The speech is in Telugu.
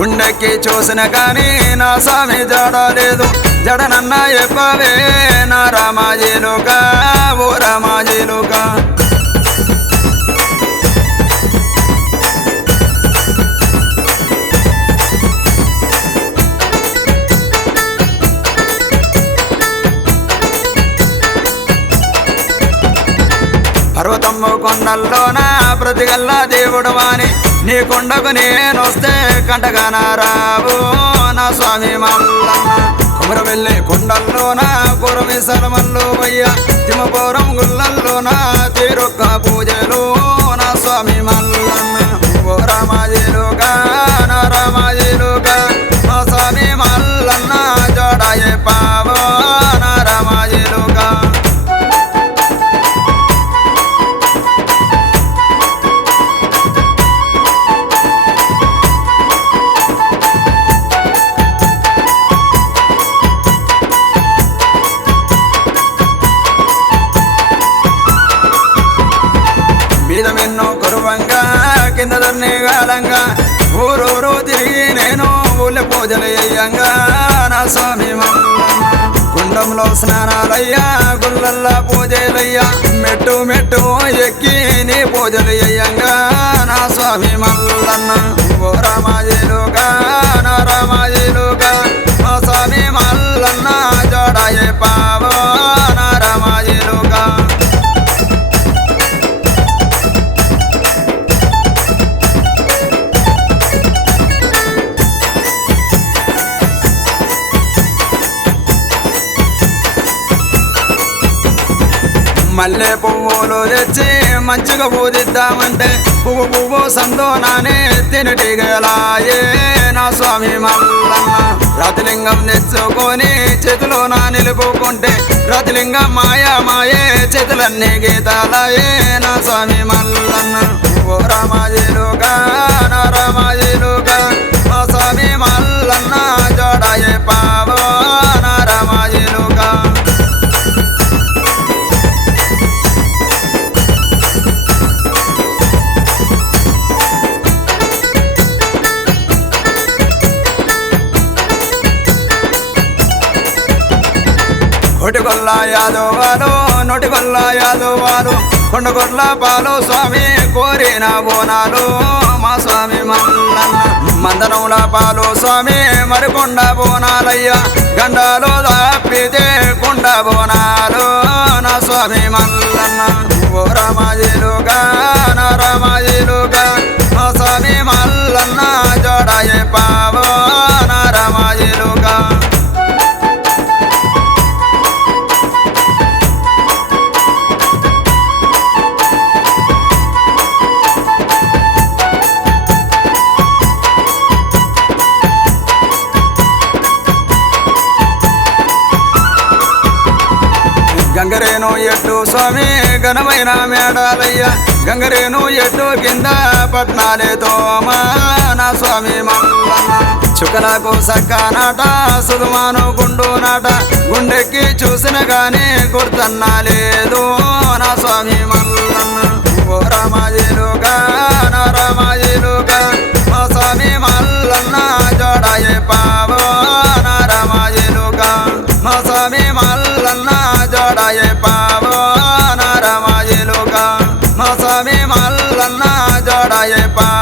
గుండెక్కి చూసిన కానీ నా స్వామి జడలేదు జడనన్న ఎప్పవే నా రామాజీలుగా ఓ రామాజీలుగా పర్వతమ్ము కొండల్లోన ప్రతిగల్లా దేవుడు వాని నీ కొండకు నేనొస్తే కంటగానా రావు నా స్వామి మల్లన్న కుమరవెల్లి కొండల్లోన కురమి సరమల్లు వయ్య తిమ్మపురం గుళ్ళల్లోన తీరొక్క పూజలు నా స్వామి మల్లన్న ఓ రామాజీలుగా నా రామాజీలుగా మా స్వామి మల్లన్న జోడాయే పావో నా రామాజీలుగా మీదమెన్నో కురువంగా కింద దర్నిగాలంగా ఊరూరు తిరిగి నేను ఊళ్ళ పూజలు అయ్యంగా నా స్వామి మల్లన్న గుండంలో స్నానాలయ్యా గుళ్ళల్లా పూజలయ్యా మెట్టు మెట్టు ఎక్కి నీ పూజలు అయ్యంగా నా స్వామి మల్లన్న ఓ రామాజీలుగా నా రామాజీలుగా మా స్వామి మల్లన్న జోడాయే పావో నా రామాజీలుగా మల్లె పువ్వులు తెచ్చి మంచిగా పూజిద్దామంటే పువ్వు పువ్వు సందోనానే తినటిగలాయే నా స్వామి మల్లన్న రతిలింగం తెచ్చుకొని చేతిలో నా నిలుపుకుంటే రతిలింగం మాయా మాయే చేతులన్నీ గీతాలయే నా స్వామి మల్లన్న ఓ రామాజీలుగా నా రామాజీలుగా మా స్వామి మల్లన్న జోడాయే పావో నా రామాజీలుగా కొట్టిగొల్ల యాదవాలు నోటిగొల్ల యాదవాలు కొండగొల్ల పాలు స్వామి కోరిన బోనాలు మా స్వామి మల్లన్న మందనముల పాలు స్వామి మరికొండ బోనాలయ్యా గండాలు దాపితే కొండ బోనాలు నా స్వామి మల్లన్న ఓ రామాజీలుగా నా రామాజీలుగా మా స్వామి మల్లన్న జోడాయే పావో నా రామాజీలుగా గంగరేను ఎట్టు స్వామి ఘనమైన మేడాలయ్య గంగరేను ఎట్టు కింద పట్నాలేతో నా స్వామి మల్లన్న చుక్కలకు సక్క నాట సుదుమాను గుండు నాట గుండెక్కి చూసిన గాని గుర్తన్నా లేదు నా స్వామి మల్లన్న ఓ రామాజీలుగా నా రామాజీలుగా మా స్వామి మల్లన్న జోడాయే పావో నా రామాజీలుగా మా స్వామి మల్లన్న జోడాయే పావో నా రామాజీలుగా మా స్వామి మల్లన్న జోడాయే పావో